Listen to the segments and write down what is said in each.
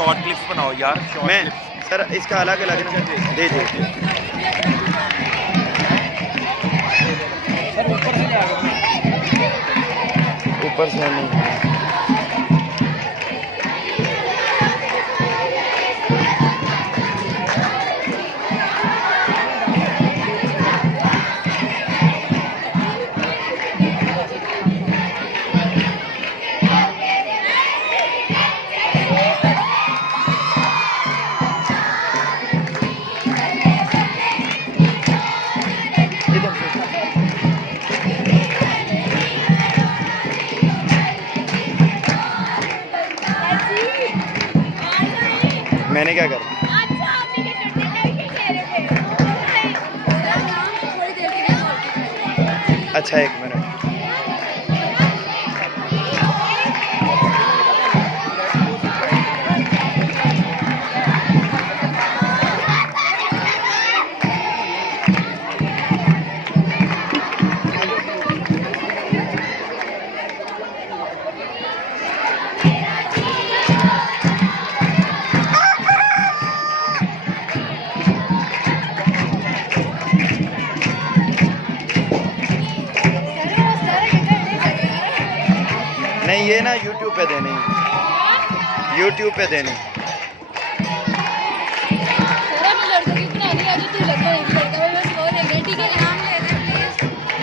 Short clips बनाओ यार, मैं सर इसका अलग अलग ना दे दे ऊपर से नहीं। मैंने क्या करा? अच्छा एक मिनट। नहीं ये ना YouTube पे देने, YouTube पे देने।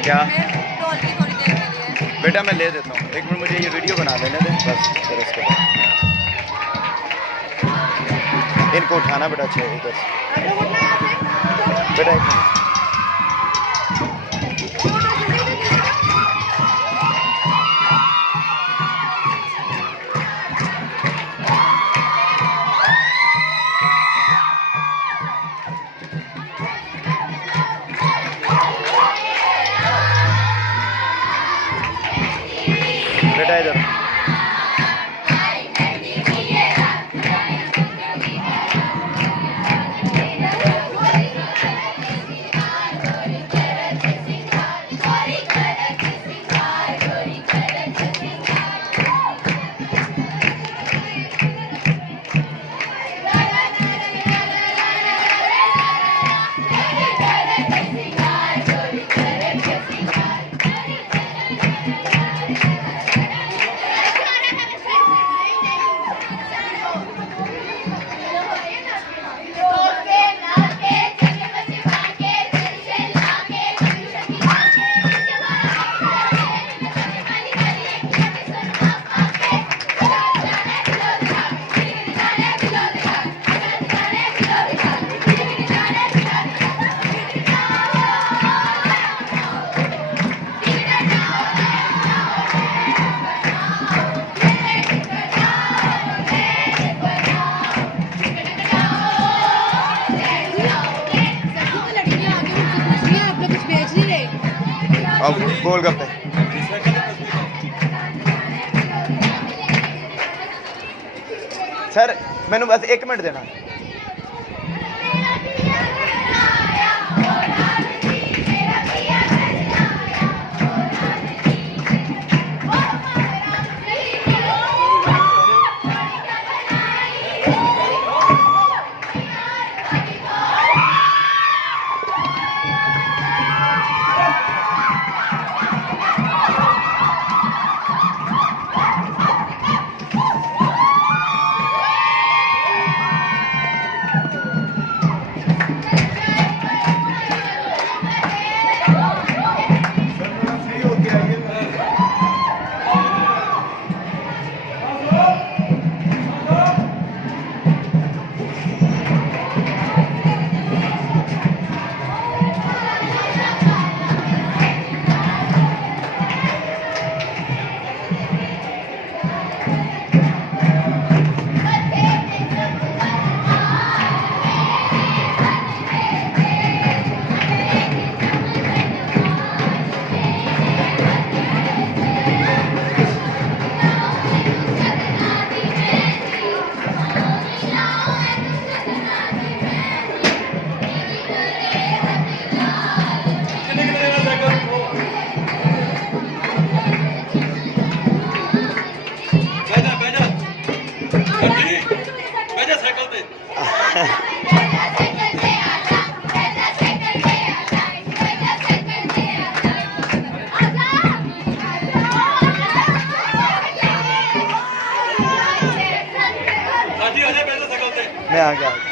क्या बेटा मैं ले देता हूँ, एक मिनट मुझे ये वीडियो बना लेने दे बस, फिर उसके बाद इनको उठाना बेटा चाहिए इधर बेटा एक मिनट। बेटा इधर अब गोलगप्पे सर मैंने बस एक मिनट देना। आ गया